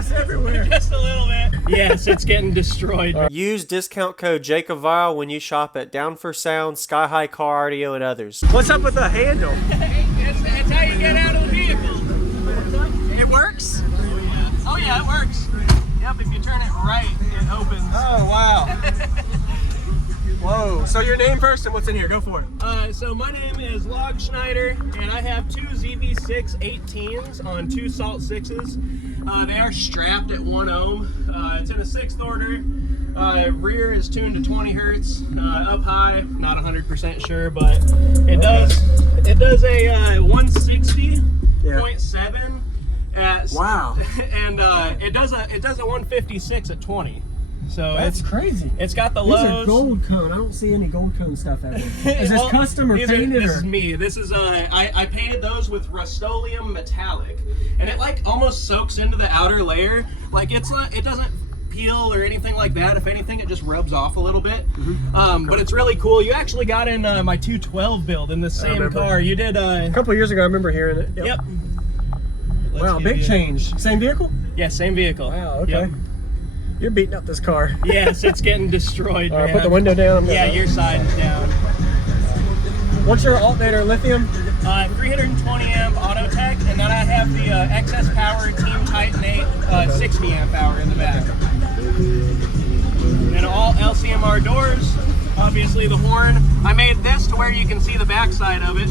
glass everywhere. Just a little bit. Yes, it's getting destroyed. Use discount code JacobViral when you shop at Down for Sound, SkyHigh Car Audio, and others. What's up with the handle? That's how you get out of the vehicle. It works? Oh yeah, it works. Yep, if you turn it right, it opens. Oh, wow. Whoa. So your name first and what's in here? Go for it. So my name is Log Schneider, and I have two ZV6 18s on two Salt 6s. They are strapped at 1 ohm. It's in a 6th order. Rear is tuned to 20 hertz. Up high, not 100% sure, but it does a 160.7 at, wow. and it does a 156 at 20. So that's crazy. It's got the These lows. are gold cone. I don't see any gold cone stuff ever. Is this custom or painted? This is me. This is I painted those with Rust-Oleum metallic, and it like almost soaks into the outer layer. Like it doesn't peel or anything like that. If anything, it just rubs off a little bit. But it's really cool. You actually got in my 212 build in the same car. You did a couple of years ago. I remember hearing it. Yep. Wow, big change. Same vehicle? Yeah, same vehicle. Wow. Okay. Yep. You're beating up this car. Yes, it's getting destroyed. Put the window down. Yeah, your side down. What's your alternator? Lithium? 320 amp Autotech, and then I have the excess power Team Titan 8 60 amp hour in the back. And all LCMR doors. Obviously the horn. I made this to where you can see the back side of it.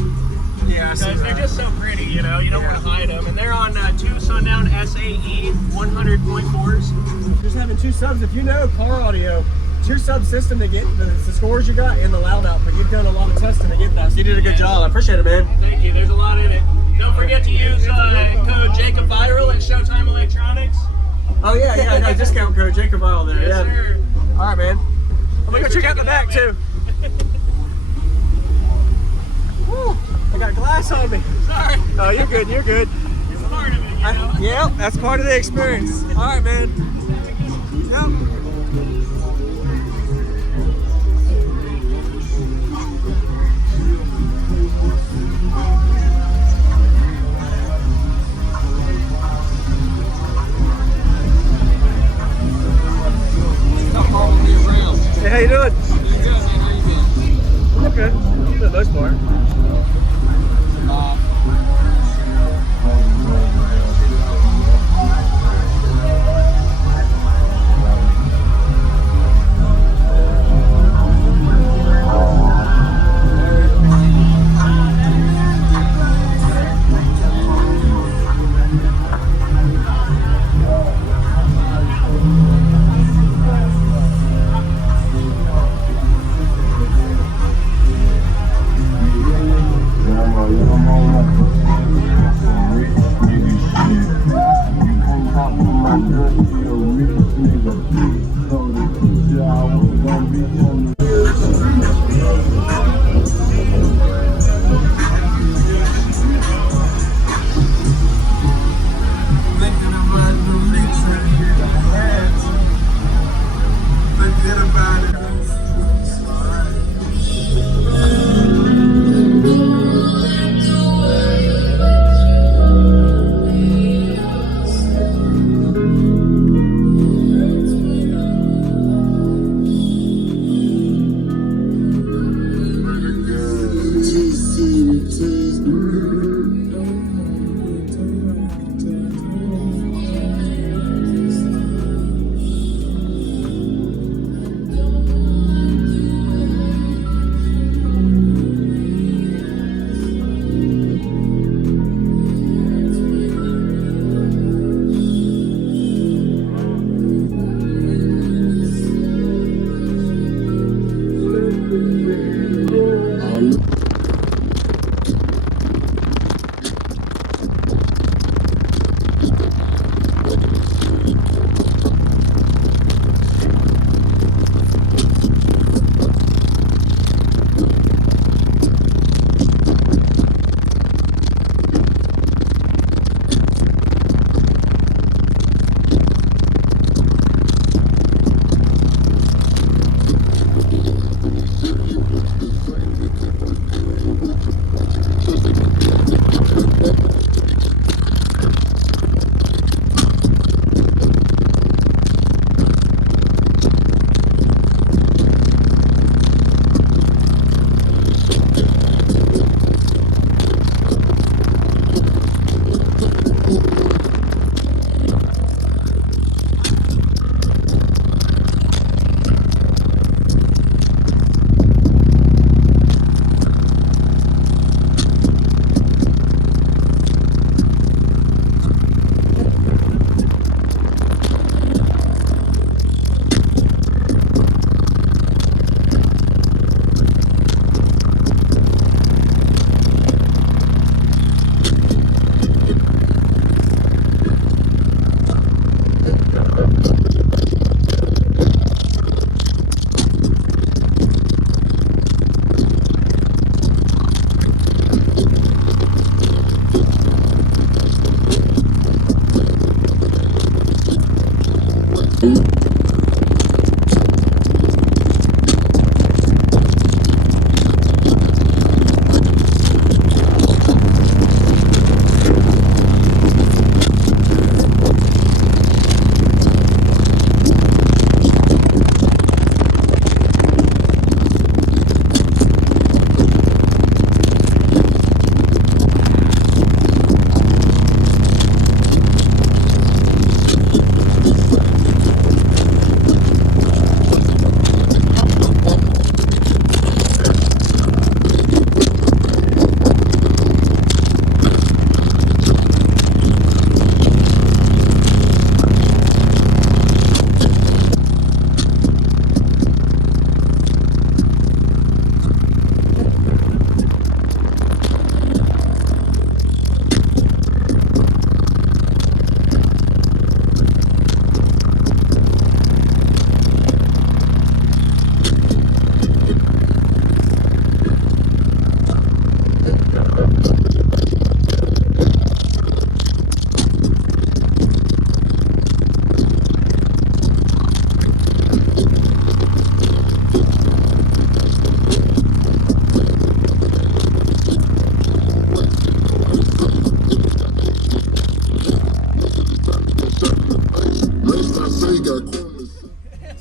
Yeah, because they're just so pretty, you know. You don't want to hide them, and they're on two Sundown SAE 100.4s. Just having two subs. If you know car audio, two sub system to get the scores you got and the loud output. You've done a lot of testing to get that. So you did a good job. I appreciate it, man. Thank you. There's a lot in it. Don't forget to use code JacobViral at Showtime Electronics. Oh yeah, I got a discount code JacobViral there. Yes, sir. All right, man. I'm gonna go check out the back too. Woo, I got glass on me. Sorry. Oh, you're good. You're good. It's part of it, you know? Yeah, that's part of the experience. All right, man. Yep. Hey, how you doing? Okay, for the most part.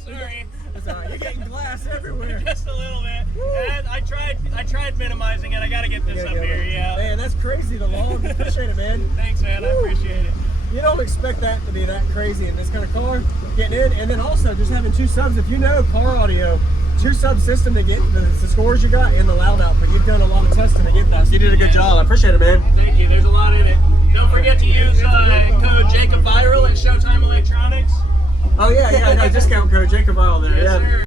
Sorry. You're getting glass everywhere. Just a little bit. And I tried minimizing it. I gotta get this up here, yeah. Man, that's crazy, the log. Appreciate it, man. Thanks, man. I appreciate it. You don't expect that to be that crazy in this kind of car, getting in, and then also just having two subs. If you know car audio, two sub system to get the scores you got and the loud output. You've done a lot of testing to get that, so you did a good job. I appreciate it, man. Thank you. There's a lot in it. Don't forget to use code JacobViral at Showtime Electronics. Oh yeah, I got a discount code JacobViral there. Yes, Yeah. sir.